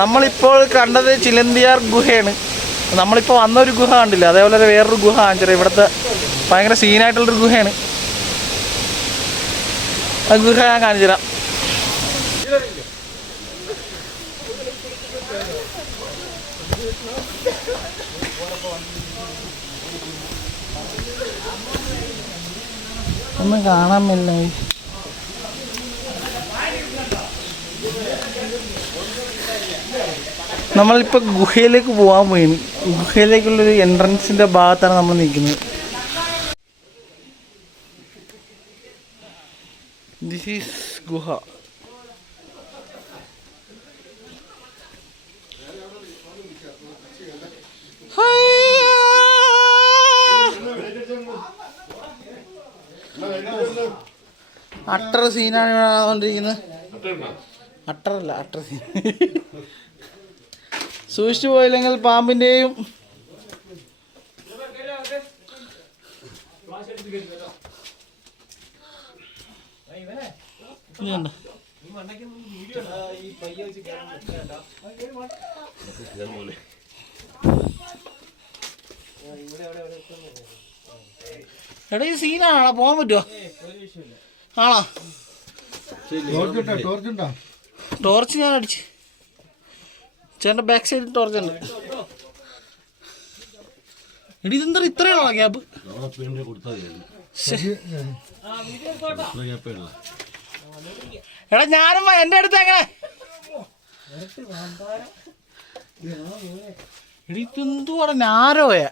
നമ്മളിപ്പോൾ കണ്ടത് ചിലന്തിയാർ ഗുഹയാണ്. നമ്മളിപ്പോൾ വന്നൊരു ഗുഹ കണ്ടില്ല, അതേപോലെ വേറൊരു ഗുഹ കാണിച്ചത്. ഇവിടുത്തെ ഭയങ്കര സീനായിട്ടുള്ളൊരു ഗുഹയാണ്. ആ ഗുഹ ഞാൻ കാണിച്ചു തരാം. ഒന്നും കാണാൻ പറ്റില്ല. നമ്മളിപ്പോൾ ഗുഹയിലേക്ക് പോകാൻ പോയി. ഗുഹയിലേക്കുള്ളൊരു എൻട്രൻസിൻ്റെ ഭാഗത്താണ് നമ്മൾ നിൽക്കുന്നത്. ദിസ് ഈസ് ഗുഹ. അട്ടർ സീനാണ് ഇവിടെ നടന്നുകൊണ്ടിരിക്കുന്നത്. അട്ടറല്ല, അട്ടർ സീൻ. സൂക്ഷിച്ചു പോയില്ലെങ്കിൽ പാമ്പിൻ്റെയും എടാ ഈ സീനാണോ? പോകാൻ പറ്റുമോ? ആണോ? ടോർച്ച് ഞാൻ അടിച്ച്. ചേട്ടൻ്റെ ബാക്ക് സൈഡിൽ ടോർച്ചുണ്ട്. എടി ഇതെന്താ ഇത്രയാണോ ഗ്യാപ്പ്? എടാ ഞാനും എൻ്റെ അടുത്ത് എങ്ങനെ എടി ഇതെന്തുവാണ് ഞാരോയാ?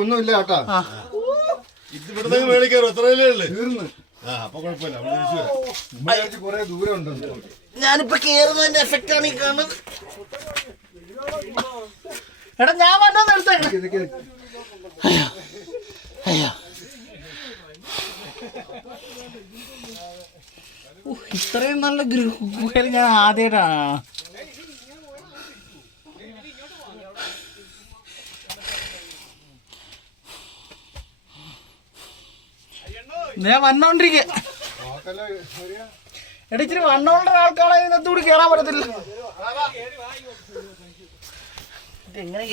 ഒന്നുമില്ല കേട്ടാ. ഞാനിപ്പോ കേറുന്നതിന്റെ എഫക്റ്റ് ആണ് ഈ കാണുന്നത്. എടാ ഞാൻ വന്നോന്ന് എടുത്തേക്ക്. അയ്യോ അയ്യോ, ഇത്രയും നല്ല ഗുഹയിൽ ഞാൻ ആദ്യമായിട്ടാണ്. ഞാൻ വന്നോണ്ടിരിക്കുക. എടാ ഇച്ചിരി വണ്ണമുള്ള ഒരാൾക്കാണ് ഇതിനകത്ത് കൂടി കയറാൻ പറ്റത്തില്ല. എങ്ങനെ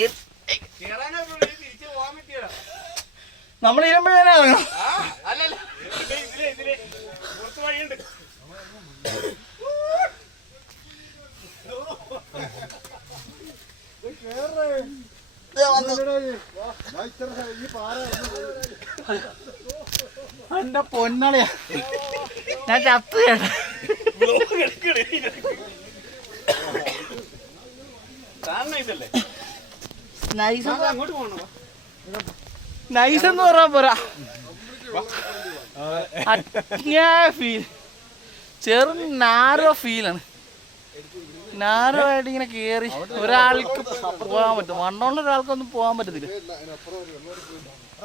നമ്മൾ ഇരുമ്പോഴേനെ ഇറങ്ങണം. എന്റെ പൊന്നളിയാ, ഞാൻ ചത്തുകയാണ്. നൈസ് എന്ന് പറഞ്ഞാ പോരാ, ഫീൽ ചെറു നാരോ ഫീലാണ്. നാരോ ആയിട്ട് ഇങ്ങനെ കേറി ഒരാൾക്ക് പോകാൻ പറ്റും. വണ്ണമുള്ള ഒരാൾക്കൊന്നും പോകാൻ പറ്റത്തില്ല.